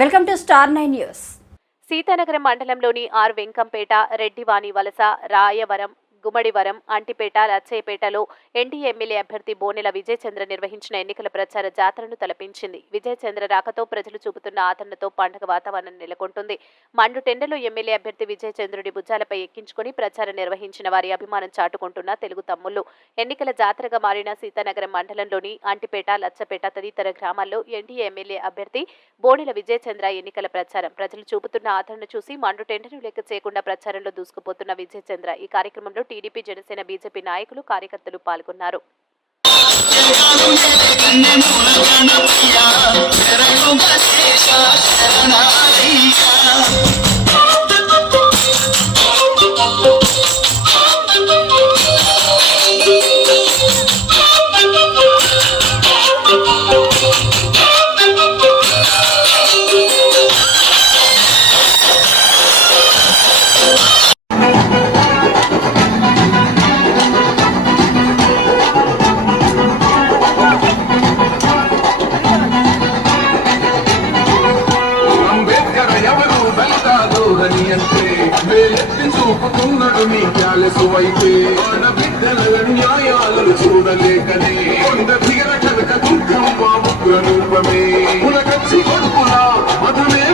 Welcome to star 9 news. Sitanagaram మండలంలోని R Venkampeta, Reddivani Valasa, Rayavaram, Gummadivaram, Antipeta, లచ్చయ్యపేటలో NDA MLA అభ్యర్థి బోనెల విజయచంద్ర నిర్వహించిన ఎన్నికల ప్రచార జాతరను తలపించింది. విజయచంద్ర రాకతో ప్రజలు చూపుతున్న ఆదరణతో పండుగ వాతావరణం నెలకొంటుంది. మండు టెండలో ఎమ్మెల్యే అభ్యర్థి విజయచంద్రుడి భుజాలపై ఎక్కించుకుని ప్రచారం నిర్వహించిన వారి అభిమానం చాటుకుంటున్న తెలుగు తమ్ముళ్లు. ఎన్నికల జాతరగా మారిన సీతానగరం మండలంలోని అంటిపేట, లచ్చపేట తదితర గ్రామాల్లో ఎన్డీఏ ఎమ్మెల్యే అభ్యర్థి బోనెల విజయచంద్ర ఎన్నికల ప్రచారం. ప్రజలు చూపుతున్న ఆదరణ చూసి మండు టెండను లెక్క చేయకుండా ప్రచారంలో దూసుకుపోతున్న విజయచంద్ర ఈ కార్యక్రమంలో టీడీపీ, జనసేన, బీజేపీ నాయకులు, కార్యకర్తలు పాల్గొన్నారు. చూపుతున్నాడు నీ క్యాలెసు వైపే బిడ్డల న్యాయాలను చూడలేకనే కొండ దిగర కనుక దుఃఖం మా ముగ్గుల రూపమే కులకచ్చి కొడుకులా మధుమే